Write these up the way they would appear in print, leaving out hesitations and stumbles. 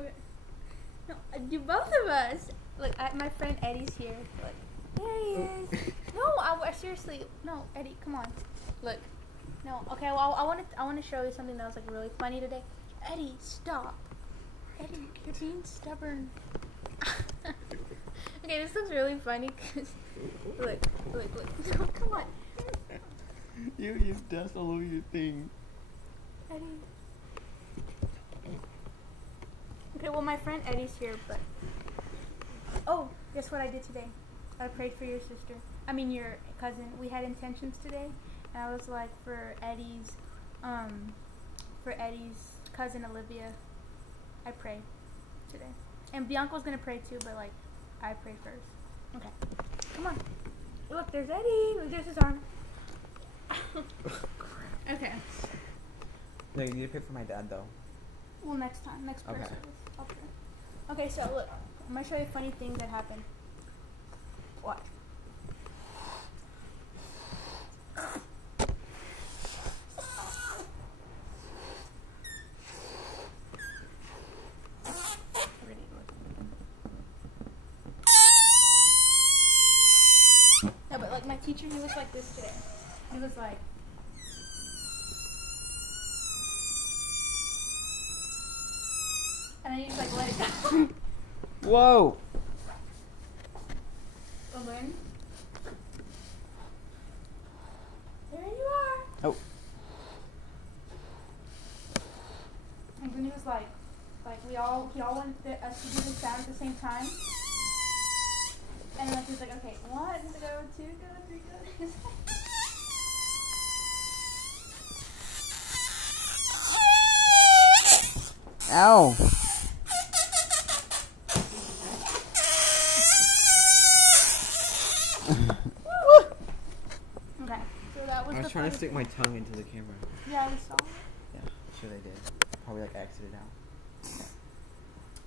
Okay. No, do both of us. Look, my friend Eddie's here. Look, there he is. No, seriously. No, Eddie, come on. Look. No, okay. Well, I want to show you something that was like really funny today. Eddie, stop. Eddie, you're being stubborn. Okay, this looks really funny because look. No, come on. You dust all over your thing. Eddie. Okay, well, my friend Eddie's here, but... Oh, guess what I did today? I prayed for your sister. I mean, your cousin. We had intentions today, and I was like, for Eddie's cousin Olivia, I prayed today. And Bianca was gonna pray too, but like, I prayed first. Okay, come on. Look, there's Eddie. Look, there's his arm. Okay. No, you need to pray for my dad though. Well, next time, next prayer service. I'll pray. Okay, so look, I'm gonna show you a funny thing that happened. Watch. No, but like my teacher, he was like this today. He was like. And then you just like let it go. Whoa! And then there you are. Oh. And then he was like he all wanted us to do the sound at the same time. And then like he was like, okay, 1, go, 2, go, 3, go. Ow! Okay, so that was I was trying to stick my tongue into the camera. Yeah, we saw it. Yeah, sure they did. Probably like exited out.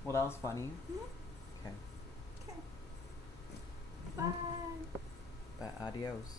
Well, that was funny. Mm-hmm. Okay. Okay. Bye. But adios.